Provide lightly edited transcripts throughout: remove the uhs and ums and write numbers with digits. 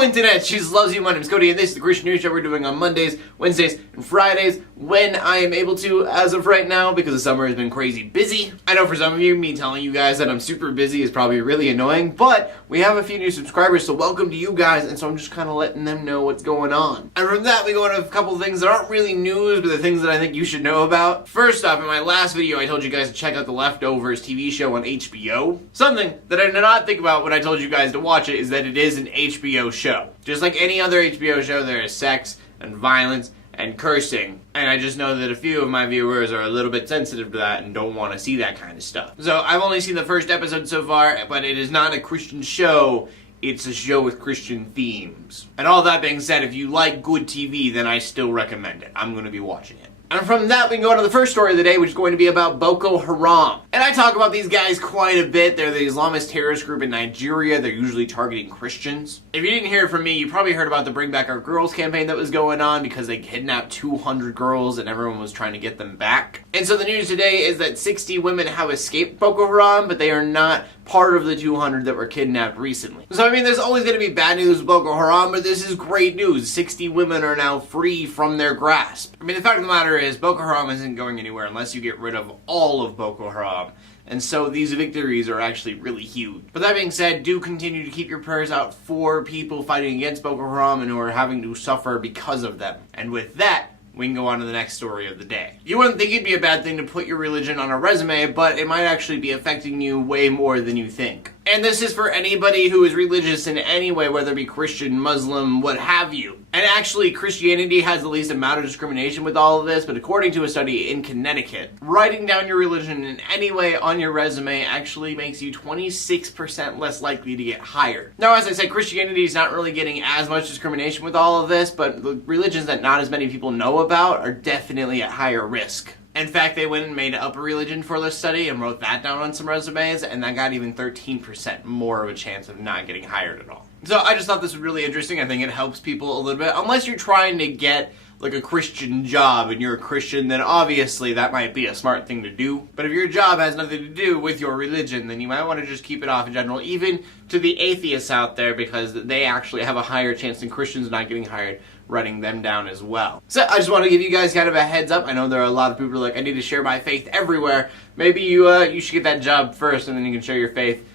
Hello Internet, Jesus loves you. My name is Cody and this is the Christian News Show we're doing on Mondays, Wednesdays, and Fridays when I am able to as of right now because the summer has been crazy busy. I know for some of you, me telling you guys that I'm super busy is probably really annoying, but we have a few new subscribers, so welcome to you guys, and so I'm just kind of letting them know what's going on. And from that, we go into a couple of things that aren't really news, but the things that I think you should know about. First off, in my last video, I told you guys to check out The Leftovers TV show on HBO. Something that I did not think about when I told you guys to watch it is that it is an HBO show. Just like any other HBO show, there is sex and violence and cursing, and I just know that a few of my viewers are a little bit sensitive to that and don't want to see that kind of stuff. So I've only seen the first episode so far, but it is not a Christian show. It's a show with Christian themes. And all that being said, if you like good TV, then I still recommend it. I'm going to be watching it. And from that, we can go on to the first story of the day, which is going to be about Boko Haram. And I talk about these guys quite a bit. They're the Islamist terrorist group in Nigeria. They're usually targeting Christians. If you didn't hear it from me, you probably heard about the Bring Back Our Girls campaign that was going on because they kidnapped 200 girls and everyone was trying to get them back. And so the news today is that 60 women have escaped Boko Haram, but they are not part of the 200 that were kidnapped recently. So I mean, there's always going to be bad news with Boko Haram, but this is great news. 60 women are now free from their grasp. I mean, the fact of the matter is, Boko Haram isn't going anywhere unless you get rid of all of Boko Haram. And so these victories are actually really huge. But that being said, do continue to keep your prayers out for people fighting against Boko Haram and who are having to suffer because of them. And with that, we can go on to the next story of the day. You wouldn't think it'd be a bad thing to put your religion on a resume, but it might actually be affecting you way more than you think. And this is for anybody who is religious in any way, whether it be Christian, Muslim, what have you. And actually, Christianity has the least amount of discrimination with all of this, but according to a study in Connecticut, writing down your religion in any way on your resume actually makes you 26% less likely to get hired. Now, as I said, Christianity is not really getting as much discrimination with all of this, but the religions that not as many people know about are definitely at higher risk. In fact, they went and made up a religion for this study and wrote that down on some resumes, and that got even 13% more of a chance of not getting hired at all. So I just thought this was really interesting. I think it helps people a little bit. Unless you're trying to get like a Christian job and you're a Christian, then obviously that might be a smart thing to do. But if your job has nothing to do with your religion, then you might want to just keep it off in general, even to the atheists out there, because they actually have a higher chance than Christians not getting hired, writing them down as well. So I just want to give you guys kind of a heads up. I know there are a lot of people who are like, I need to share my faith everywhere. Maybe you should get that job first and then you can share your faith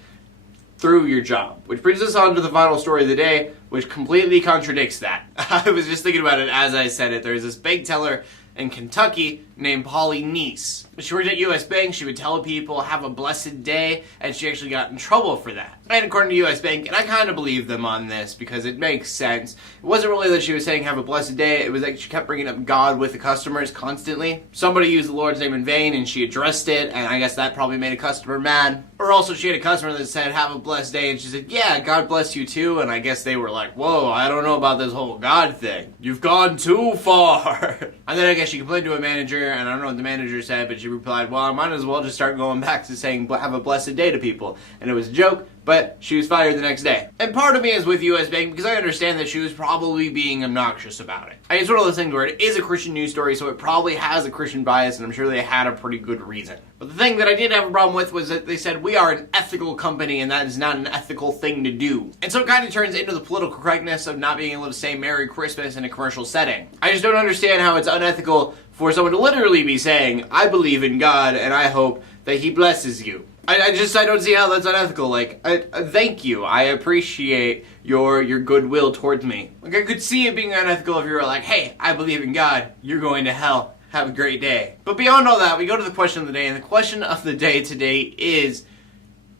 through your job. Which brings us on to the final story of the day, which completely contradicts that. I was just thinking about it as I said it. There's this bank teller in Kentucky named Polly Neese. She worked at U.S. Bank. She would tell people, have a blessed day, and she actually got in trouble for that. And according to U.S. Bank, and I kind of believe them on this because it makes sense, it wasn't really that she was saying have a blessed day, it was like she kept bringing up God with the customers constantly. Somebody used the Lord's name in vain and she addressed it, and I guess that probably made a customer mad. Or also she had a customer that said have a blessed day, and she said, yeah, God bless you too, and I guess they were like, whoa, I don't know about this whole God thing. You've gone too far. And then I guess she complained to a manager, and I don't know what the manager said, but she replied, well, I might as well just start going back to saying have a blessed day to people. And it was a joke, but she was fired the next day. And part of me is with U.S. Bank because I understand that she was probably being obnoxious about it. It's one of those things where it is a Christian news story, so it probably has a Christian bias, and I'm sure they had a pretty good reason. But the thing that I did have a problem with was that they said, we are an ethical company, and that is not an ethical thing to do. And so it kind of turns into the political correctness of not being able to say Merry Christmas in a commercial setting. I just don't understand how it's unethical for someone to literally be saying, I believe in God, and I hope that He blesses you. I don't see how that's unethical. Like, thank you. I appreciate your goodwill towards me. Like, I could see it being unethical if you were like, hey, I believe in God, you're going to hell. Have a great day. But beyond all that, we go to the question of the day, and the question of the day today is,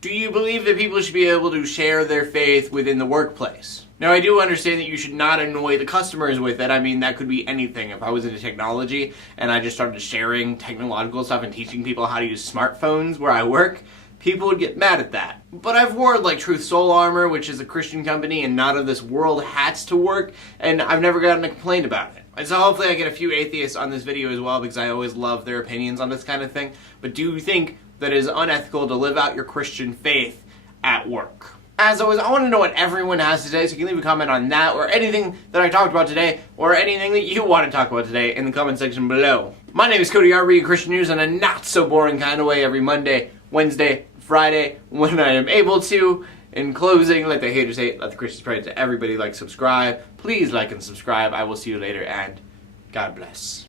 do you believe that people should be able to share their faith within the workplace? Now, I do understand that you should not annoy the customers with it. I mean, that could be anything. If I was into technology and I just started sharing technological stuff and teaching people how to use smartphones where I work, people would get mad at that. But I've worn like Truth Soul Armor, which is a Christian company, and Not of This World hats to work, and I've never gotten a complaint about it. And so hopefully I get a few atheists on this video as well, because I always love their opinions on this kind of thing. But do you think that it is unethical to live out your Christian faith at work? As always, I want to know what everyone has to say, so you can leave a comment on that, or anything that I talked about today, or anything that you want to talk about today in the comment section below. My name is Cody, I read Christian news in a not so boring kind of way every Monday, Wednesday, Friday, when I am able to. In closing, let the haters hate, let the Christians pray. To everybody, like, subscribe. Please like and subscribe. I will see you later, and God bless.